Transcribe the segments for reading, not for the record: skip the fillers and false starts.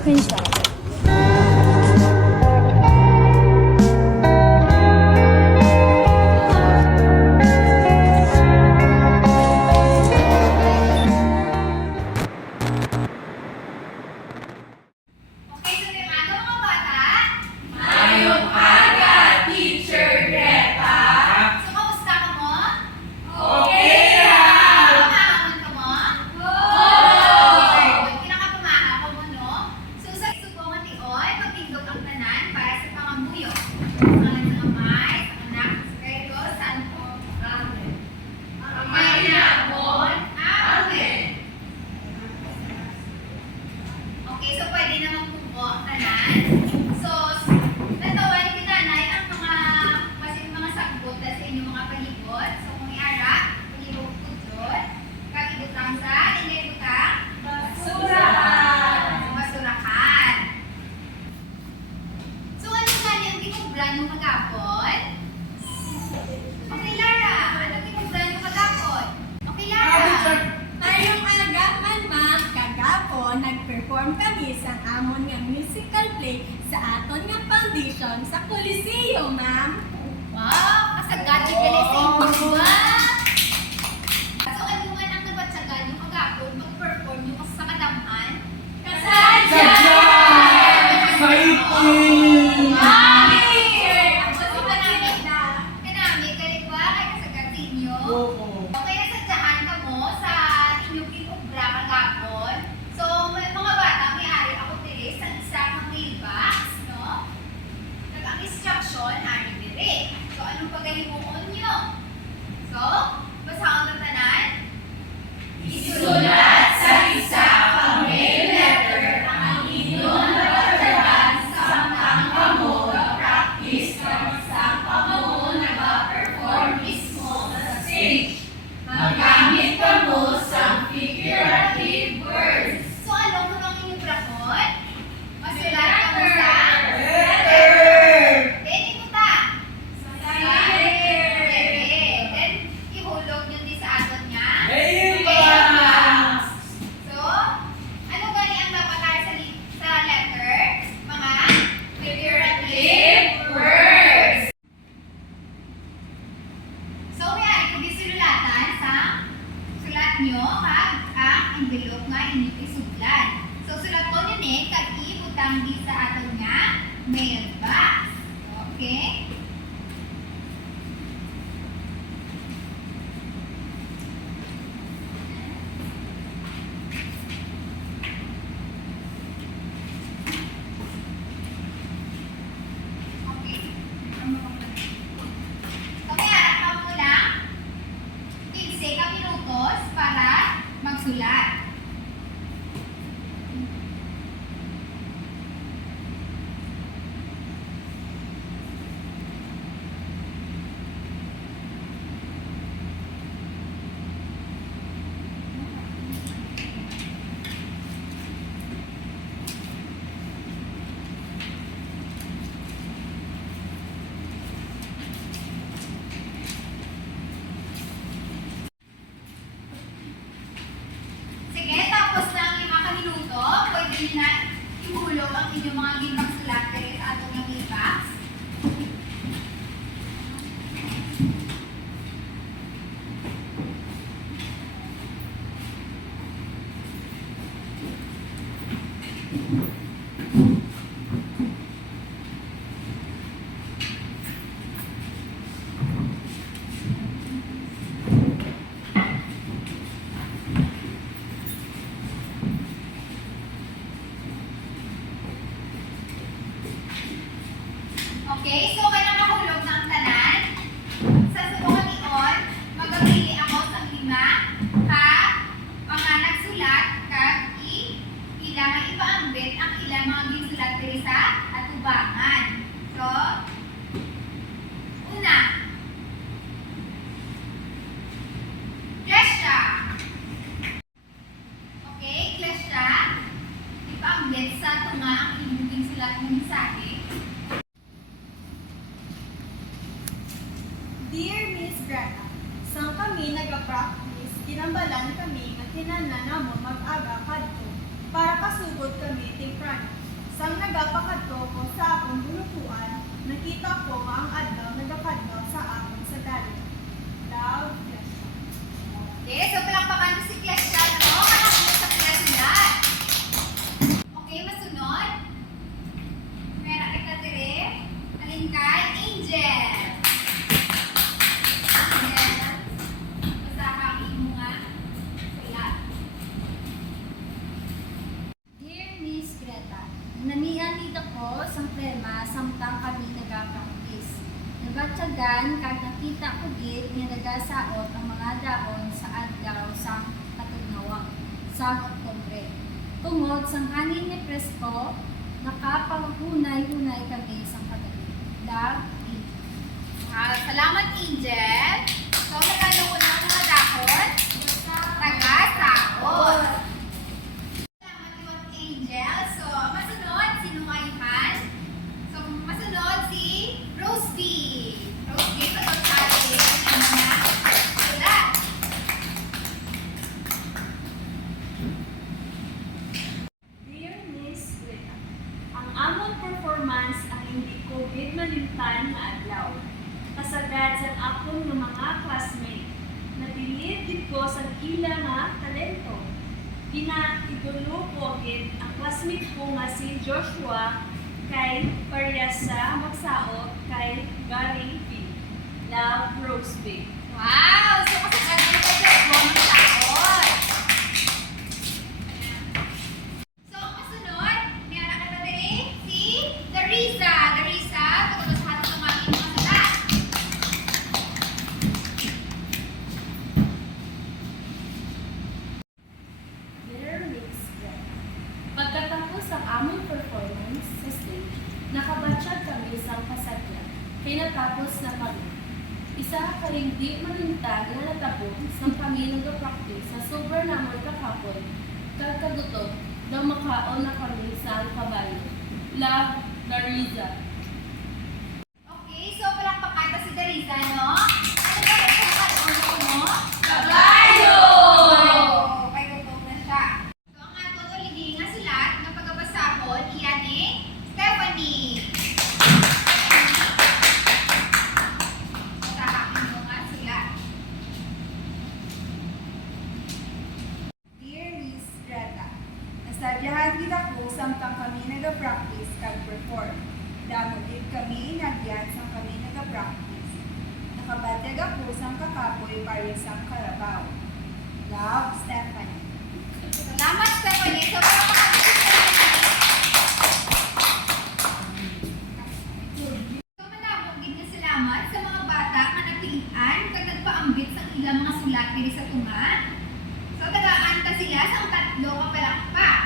screenshot. Nag-perform kami sa amon nga musical play sa aton nga foundation sa Coliseo, ma'am. Wow! Kasagad yung galing sa inyo ba? So, ano man ang nabatsagad yung kagapon mag-perform yung sa kadamhan? Kasadya! Exciting! Kanami, kaligwa, kay kasagad sa inyo. Okay, nasadyahan ka mo sa inyong kinubra kagapon. So, mga bata, may-ari ako dire sa isang mailbox, no? Ang instruction, ari dire. So, anong pagalimuon nyo? So, basahon ng tanan? Isulat sa isa ka mail letter ang inyong nagtagad samtang kamo practice sa kamo nag-perform mismo sa stage. Magamit kamo sa figurative words. So, ano mo nang inyong brakon? Masulat ka mo sa? Then, imuta? Then, ihulog nyo di sa aton niya? So, ano gani ang napatay sa letter? Mga figurative words. So, may kung disulatan sa sulat nyo, ang envelope nga inyong isudlan. So, sulat ko nyo kag-ibutang di sa aton nga mailbox. Okay? Okay. So, may harap ka mo lang 15 ka minutos para magsulat. Sige, tapos ng 5 minuto, pwede nyo na ihulog ang inyong mga ginang sulat dahil sa atong mailbox. Okay, so kaya nakahulog ng tanan. Sa subukan niyon, magpili ako sa 5 mga nagsulat kag ilang ipaambit ang ilang mga gisulat diri sa atubangan. So, una, Gresya. Okay, Gresya. Ipaambit sa tunga ang inyong gisulat ng mensahe. Dear Miss Greta, sang kami nag-practice, kinambalan kami nga kinahanglan namo mag-aga kadto para kasugod kami ting prana. Sang nagapakadto ko sa akong bulutuan, nakita ko nga ang adlaw nagakadto sa akong sa dalit. Love, yes. Okay, so palakpakan na si Klesya, no? Kalakot sa Klesya. Okay, masunod. Meron kita dire. Alin kay Angel. Angel. Basahan mo nga. Sulat. Dear Miss Greta, namianid ako sa tema samtang kami nagapraktis. Nabatyagan kag nakita ko gid nga nagasaot ang mga daon sa adlaw sa katugnawa sa Oktubre. Tungod sa hangin ni presko, nakapahunay-hunay kami sa kagabi. Love, Salamat, Angel. So, magkano ko ng mga dahon? Taga-saot. Salamat yun, Angel. So, masunod, sino ngayon? So, masunod si Roseby. Roseby, patong sa atin. Ano na? Sulat. Dear Miss Greta, ang amon performance ang hindi ko gid malimtan nga adlaw. Kasagad sa akong nga mga classmate. Nabilib gid ko sa ila nga talento. Gina-idolo ko gid ang classmate ko nga si Joshua kay parehas sa magsaot kay Gary B. Love, Roseby. Wow! So, kasagad mo ka dyan po ng saot. So, ang masunod, meron ka na din si Darisa. Darisa, patapos sa hatang tumangin mga sulat. Dear Miss Greta, pagkatapos ang among performance sa stage, nakabatsyag kami sa pasadya. Kaya natapos na kami. Isa ka rin di malintag na natapos sa kami nag-practice sa sober namon kakapon. Kagkagutok, daw makaon na kami sa kabayo. Love, Darisa. Okay, so palakpakan na si Darisa, no? Ano ba ito ang karoon mo? Kabayo! Okay, gutom na siya. So, ang ato ulit nga sulat na pagkabasahon, iyan ni Stephanie. Basahin mo nga sulat. Dear Miss Greta, nasadyahan kita ko samtang kami nag-practice kag perform. Damo din kami nagyan sa kami nag-practice. Nakabatag ako sang kakapoy para sa karabaw. Love, Stephanie. Salamat, Stephanie. So, palakpakan na si Stephanie. So, manabog din na salamat sa mga bata nga nagpilian kag nagpaambit sa ilang mga sulat diri sa tunga. So, tagaan ta sila sa tatlo ka palakpak.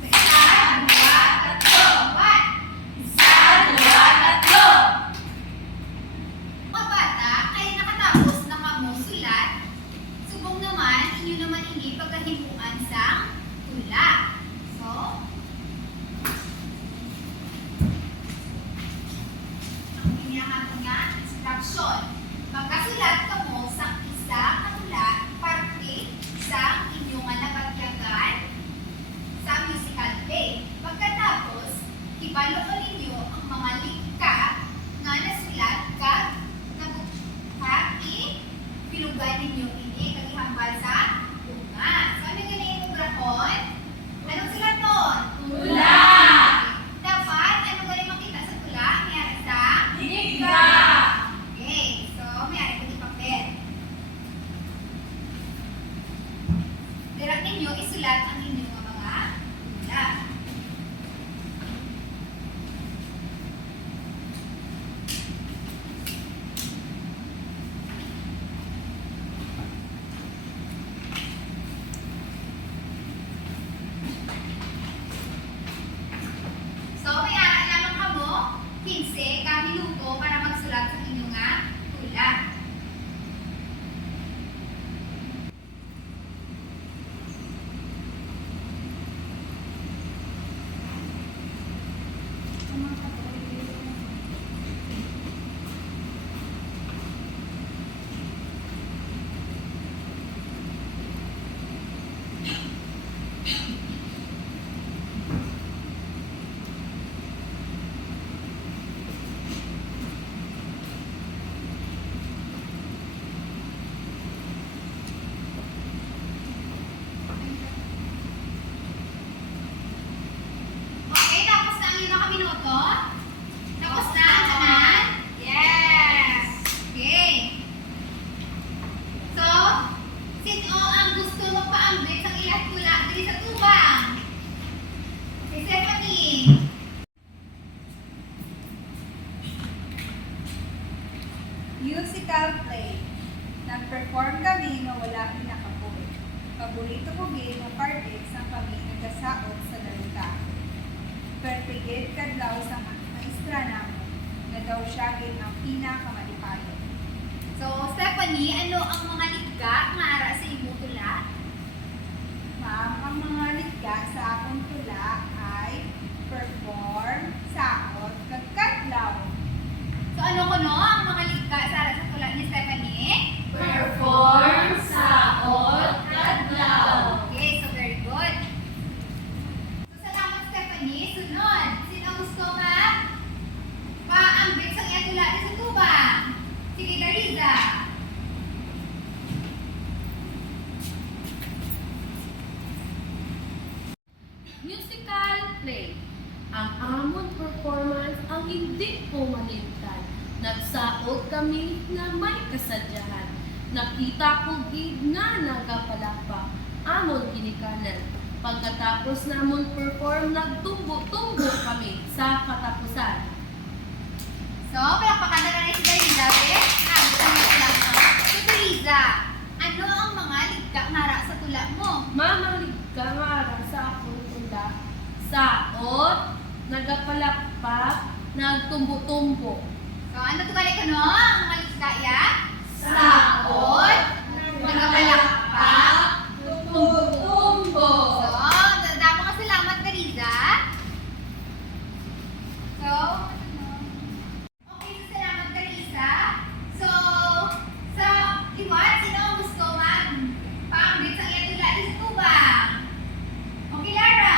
So, isa, dua, tatlo. One. Isa, dua, tatlo. Mga bata, kaya nakatapos na kamo sulat. Subong naman, inyo naman hindi pagkahimuan sa tula. ay sa maestra namo, na daw siya gid ang pinakamalipayon. So, Stephanie, ano ang mga liga nga ara sa imong tula? Ma'am, ang mga liga sa akong tula ay perform, saot, kagkadlaw. So, ano ko no ang mga liga sa ara sa tula ni Stephanie? Perform, saot, kadlaw. Okay, so very good. So, salamat Stephanie. Sunod, sino gusto paambit sa iyang tula ni sa tubang? Sige, Dariza. Musical play. Ang amon performance ang hindi ko malimtan. Nagsaot kami na may kasadyahan. Nakita ko gid nga nagapalakpak amon ginikanan. Pagkatapos namon perform, nagtumbo-tumbo kami sa katapusan. So, palakpakan na lang si Dariza. Gusto mo tula mo. So, Dariza, ano ang mga liga nga ara sa tula mo? Mamalig ka nga sa akong tula. Saot, nagapalakpak, nagtumbo-tumbo. So, ano tugali ko no? Ang mga liga ya? Saot, nagapalakpak, tumbo-tumbo. So, damo ka salamat, Dariza. So, okay, so salamat, Dariza. So, sa liwat, sino ang gusto paambit sa iyang tula ni sa tubang? Okay, Lara.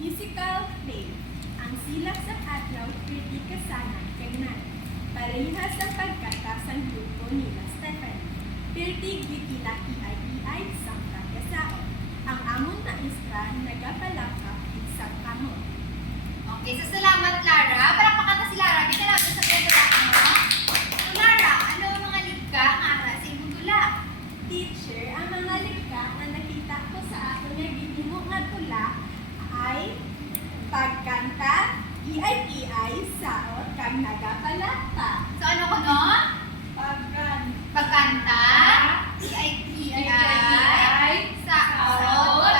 Musical play. Ang silak sa adlaw pwede kasanan kay nan. Parehas sa pagkanta sa grupo nila Stephanie. Pwede gitila ay sang kagasaon. Ang amon na istra nagapalakap isang amon. Okay, so salamat, Lara. Para pakanta si Lara, di ka lang sa kaya tula mo. So, Lara, ano ang mga liga nga ara sa imong tula? Teacher, ang mga lika na nakita ko sa ako nga gihimo nga tula ay pagkanta, iay, saot, kag nagapalakpak. So, ano ko no? Pagkanta, iay, saot,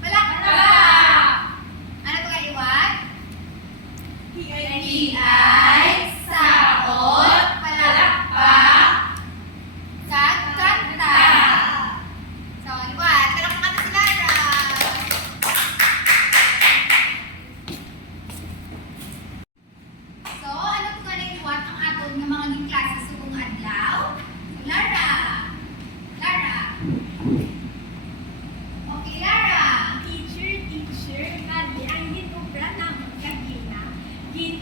palakpak. Ano to kaliwat? Iay, saot, palakpak, kagkanta. So, liwat, palakpakan na si Lara. So, ano to kaliwat ang aton nga mga ging klase sa buong adlaw? Lara. Okay, Lara. Teacher, grabe ang ginobra namon kagina.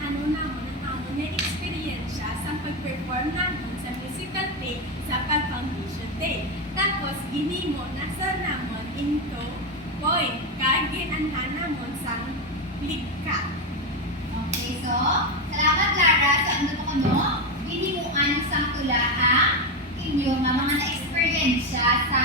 Ano namon ang amon na eksperyensya sa pag-perform namon sa musical play sa pag-foundation day. Tapos, ginimo na sa namon into point. Kag ginanhan namon sa lika. Okay, so, salamat Lara sa ano to kano? Hinimuan sa tula ang inyo nga mga na-eksperyensya sa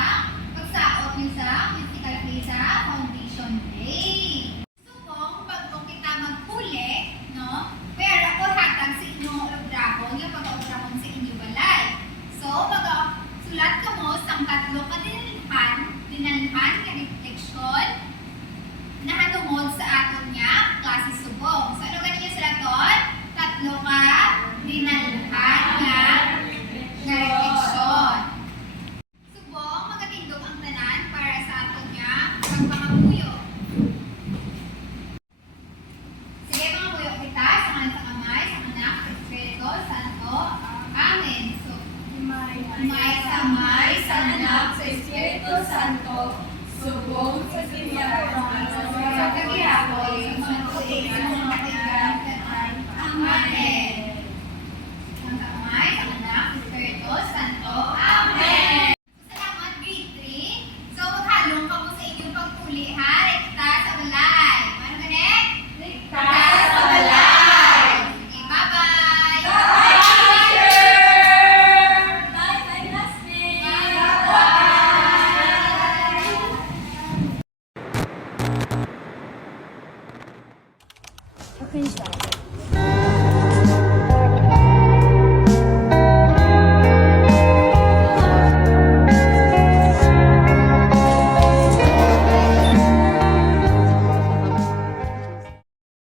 pagsaot niyo sa musical play sa Foundation Day. Subong, bago kita maghuli, no? Pero ako hatag sa inyong olograpo, yung pag-olograpo sa inyong balay. So, sulat ka mo sa tatlo ka dinalhan ka refleksyon na hanungod sa aton nga klase subong. So, ano ganyan sila ton? Tatlo ka dinalhan nga refleksyon. Subong, magatindog ang tanan para sa aton nga pagpangabuyo. Sige, pangabuyo kita sa kanan sa kamay, sa anak, sa Espiritu Santo. Amen. So, may sa anak, sa Espiritu Santo, subong sa gihapon, sa mga tuig, sa mga tigang, Amen.